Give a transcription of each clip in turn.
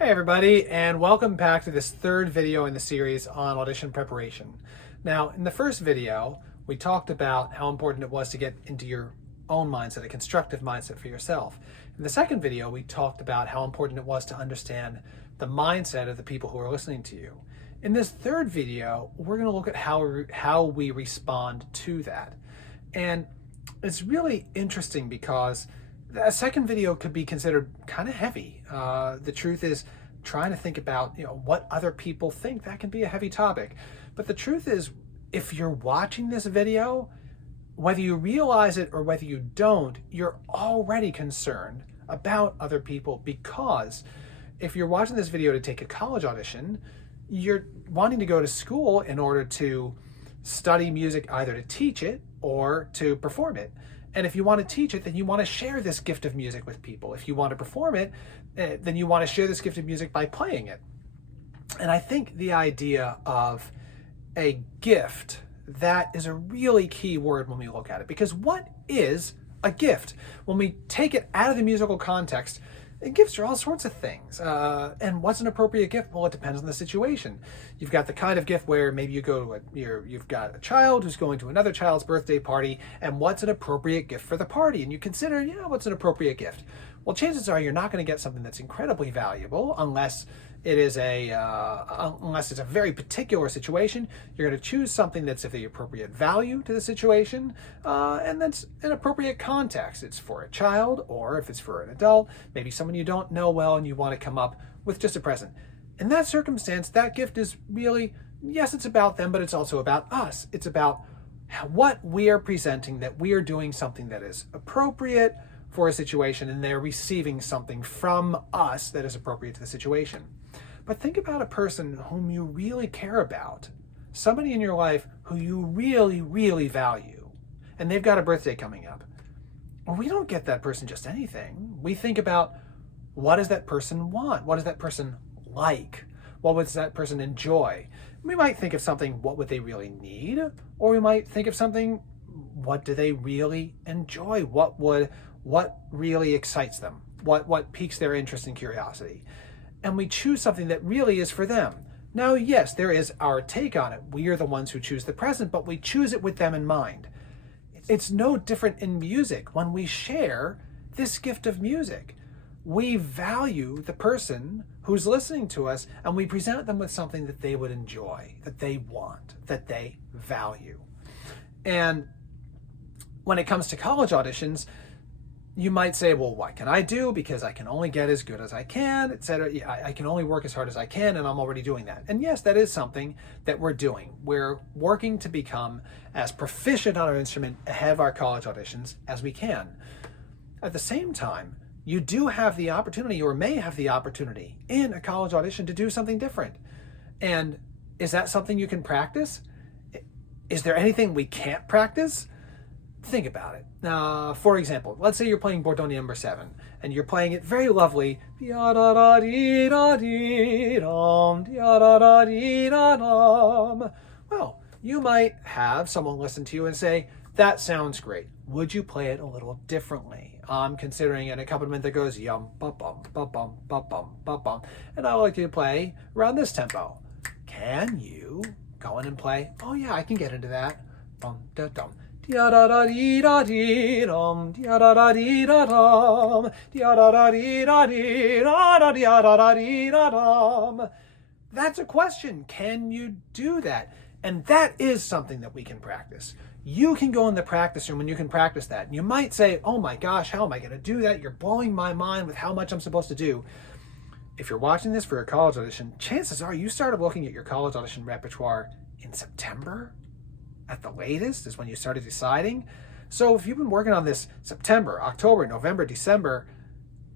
Hey everybody, and welcome back to this third video in the series on audition preparation. Now, in the first video, we talked about how important it was to get into your own mindset, a constructive mindset for yourself. In the second video, we talked about how important it was to understand the mindset of the people who are listening to you. In this third video, we're going to look at how we respond to that. And it's really interesting because a second video could be considered kind of heavy. The truth is, trying to think about what other people think, that can be a heavy topic. But the truth is, if you're watching this video, whether you realize it or whether you don't, you're already concerned about other people, because if you're watching this video to take a college audition, you're wanting to go to school in order to study music, either to teach it or to perform it. And if you want to teach it, then you want to share this gift of music with people. If you want to perform it, then you want to share this gift of music by playing it. And I think the idea of a gift, that is a really key word when we look at it. Because what is a gift? When we take it out of the musical context, gifts are all sorts of things. And what's an appropriate gift? Well, it depends on the situation. You've got the kind of gift where maybe you go to you've got a child who's going to another child's birthday party, and what's an appropriate gift for the party? And you consider, what's an appropriate gift? Well, chances are you're not going to get something that's incredibly valuable unless it is unless it's a very particular situation. You're going to choose something that's of the appropriate value to the situation, and that's an appropriate context. It's for a child, or if it's for an adult, maybe someone you don't know well and you want to come up with just a present. In that circumstance, that gift is really, yes, it's about them, but it's also about us. It's about what we are presenting, that we are doing something that is appropriate for a situation, and they're receiving something from us that is appropriate to the situation. But think about a person whom you really care about, somebody in your life who you really, really value, and they've got a birthday coming up. Well, we don't get that person just anything. We think about, what does that person want? What does that person like? What does that person enjoy? We might think of something, what would they really need? Or we might think of something, what do they really enjoy? What really excites them? What piques their interest and curiosity? And we choose something that really is for them. Now, yes, there is our take on it. We are the ones who choose the present, but we choose it with them in mind. It's no different in music. When we share this gift of music, we value the person who's listening to us, and we present them with something that they would enjoy, that they want, that they value. And when it comes to college auditions, you might say, well, what can I do? Because I can only get as good as I can, etc. I can only work as hard as I can, and I'm already doing that. And yes, that is something that we're doing. We're working to become as proficient on our instrument ahead of our college auditions as we can. At the same time, you do have the opportunity, or may have the opportunity, in a college audition to do something different. And is that something you can practice? Is there anything we can't practice? Think about it. For example, let's say you're playing Bordoni number 7, and you're playing it very lovely. Well, you might have someone listen to you and say, that sounds great. Would you play it a little differently? I'm considering an accompaniment that goes yum, ba bum, ba bum, ba bum, ba bum, and I would like you to play around this tempo. Can you go in and play? Oh yeah, I can get into that. Bum da dum. That's a question. Can you do that? And that is something that we can practice. You can go in the practice room and you can practice that. And you might say, oh my gosh, how am I going to do that? You're blowing my mind with how much I'm supposed to do. If you're watching this for a college audition, chances are you started looking at your college audition repertoire in September. At the latest is when you started deciding. So if you've been working on this September, October, November, December,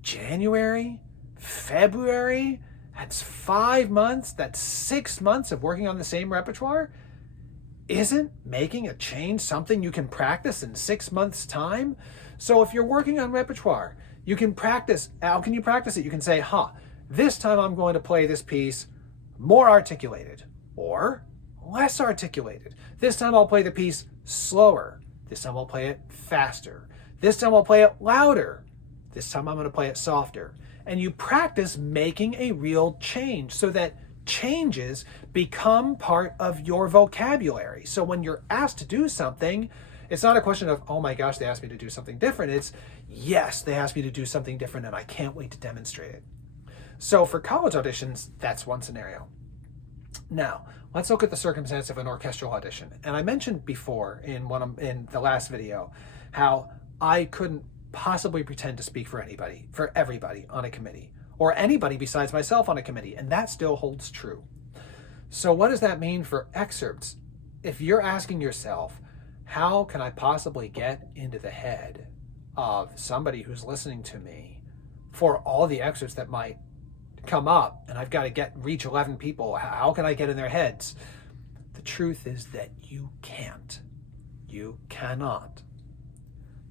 January, February, that's 5 months, that's 6 months of working on the same repertoire. Isn't making a change something you can practice in 6 months' time? So if you're working on repertoire, you can practice. How can you practice it? You can say, this time I'm going to play this piece more articulated, or less articulated. This time I'll play the piece slower. This time I'll play it faster. This time I'll play it louder. This time I'm going to play it softer. and you practice making a real change so that changes become part of your vocabulary. So when you're asked to do something, it's not a question of, oh my gosh, they asked me to do something different. It's, yes, they asked me to do something different and I can't wait to demonstrate it. So for college auditions, that's one scenario. Now, let's look at the circumstance of an orchestral audition. And I mentioned before in the last video how I couldn't possibly pretend to speak for everybody on a committee, or anybody besides myself on a committee, and that still holds true. So what does that mean for excerpts? If you're asking yourself, how can I possibly get into the head of somebody who's listening to me for all the excerpts that might come up, and I've got to reach 11 people, how can I get in their heads? The truth is that you can't. You cannot.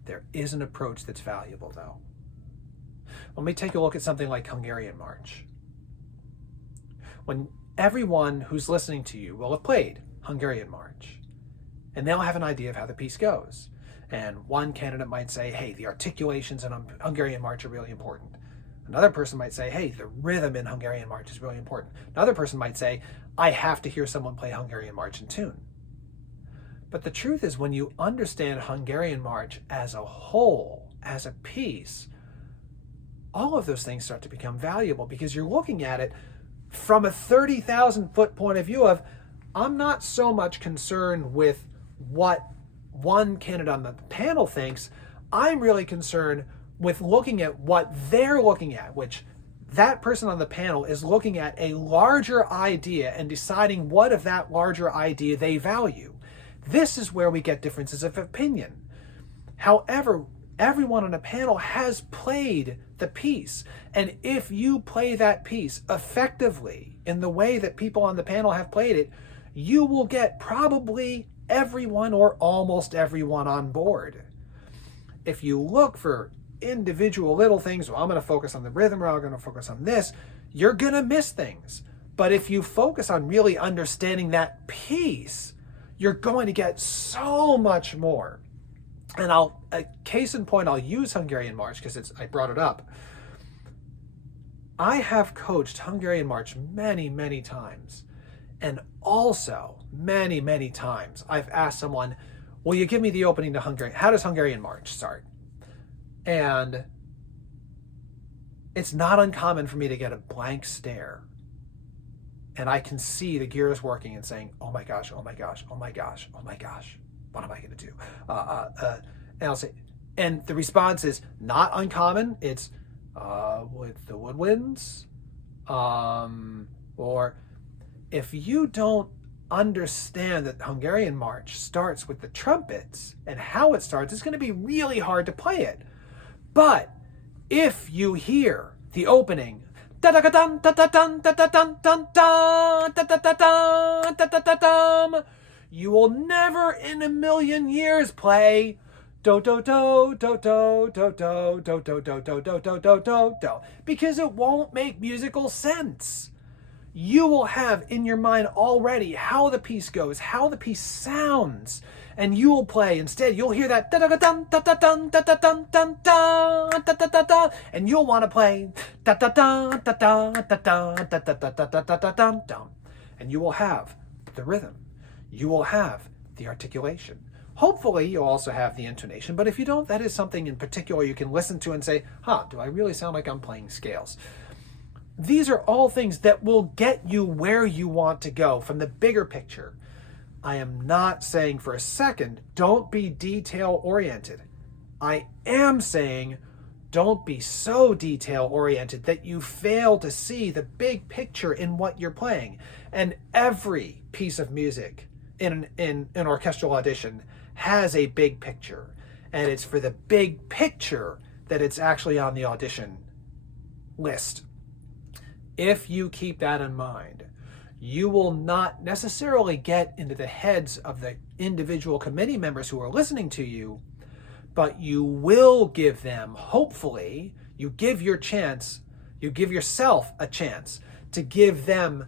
There is an approach that's valuable, though. Let me take a look at something like Hungarian March. When everyone who's listening to you will have played Hungarian March, and they'll have an idea of how the piece goes. And one candidate might say, hey, the articulations in Hungarian March are really important. Another person might say, hey, the rhythm in Hungarian March is really important. Another person might say, I have to hear someone play Hungarian March in tune. But the truth is, when you understand Hungarian March as a whole, as a piece, all of those things start to become valuable because you're looking at it from a 30,000-foot point of view of, I'm not so much concerned with what one candidate on the panel thinks. I'm really concerned with looking at what they're looking at, which that person on the panel is looking at a larger idea and deciding what of that larger idea they value. This is where we get differences of opinion. However, everyone on a panel has played the piece. And if you play that piece effectively in the way that people on the panel have played it, you will get probably everyone or almost everyone on board. If you look for individual little things, well, I'm going to focus on the rhythm, or I'm going to focus on this, you're going to miss things. But if you focus on really understanding that piece, you're going to get so much more. And a case in point, I'll use Hungarian March because I brought it up. I have coached Hungarian March many, many times. And also, many, many times, I've asked someone, will you give me the opening to Hungarian? How does Hungarian March start? And it's not uncommon for me to get a blank stare. And I can see the gears working and saying, oh my gosh, oh my gosh, oh my gosh, oh my gosh, what am I going to do? And I'll say, and the response is not uncommon. It's with the woodwinds, or if you don't understand that Hungarian March starts with the trumpets and how it starts, it's going to be really hard to play it. But if you hear the opening, you will never in a million years play do do do do do do do do do do do do do do do do, because it won't make musical sense. You will have in your mind already how the piece goes, how the piece sounds, and you will play. Instead, you'll hear that and you'll want to play and you will have the rhythm. You will have the articulation. Hopefully, you'll also have the intonation, but if you don't, that is something in particular you can listen to and say, do I really sound like I'm playing scales? These are all things that will get you where you want to go from the bigger picture. I am not saying for a second, don't be detail-oriented. I am saying, don't be so detail-oriented that you fail to see the big picture in what you're playing. And every piece of music in an orchestral audition has a big picture. And it's for the big picture that it's actually on the audition list. If you keep that in mind, you will not necessarily get into the heads of the individual committee members who are listening to you, but you will give them, hopefully, you give yourself a chance to give them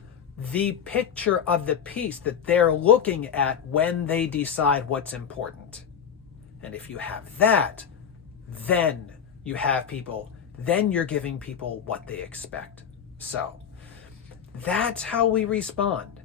the picture of the piece that they're looking at when they decide what's important. And if you have that, then you have people then you're giving people what they expect. So that's how we respond.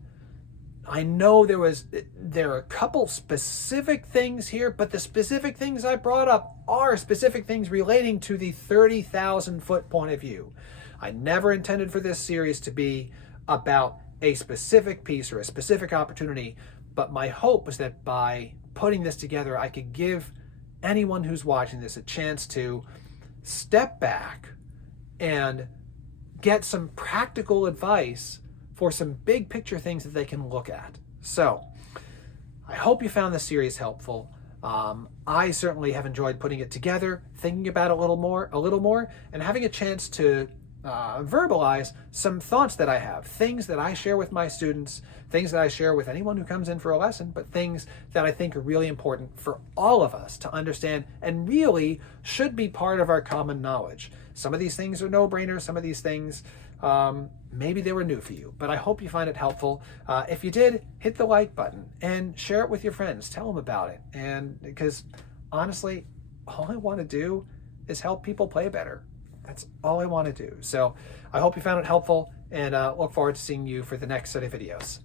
I know there are a couple specific things here, but the specific things I brought up are specific things relating to the 30,000 foot point of view. I never intended for this series to be about a specific piece or a specific opportunity, but my hope was that by putting this together, I could give anyone who's watching this a chance to step back and get some practical advice for some big picture things that they can look at. So I hope you found this series helpful. I certainly have enjoyed putting it together, thinking about it a little more, and having a chance to verbalize some thoughts that I have, things that I share with my students, things that I share with anyone who comes in for a lesson, but things that I think are really important for all of us to understand and really should be part of our common knowledge. Some of these things are no-brainers, some of these things maybe they were new for you, but I hope you find it helpful. If you did, hit the like button and share it with your friends. Tell them about it. And because honestly, all I want to do is help people play better. That's all I want to do. So I hope you found it helpful, and look forward to seeing you for the next set of videos.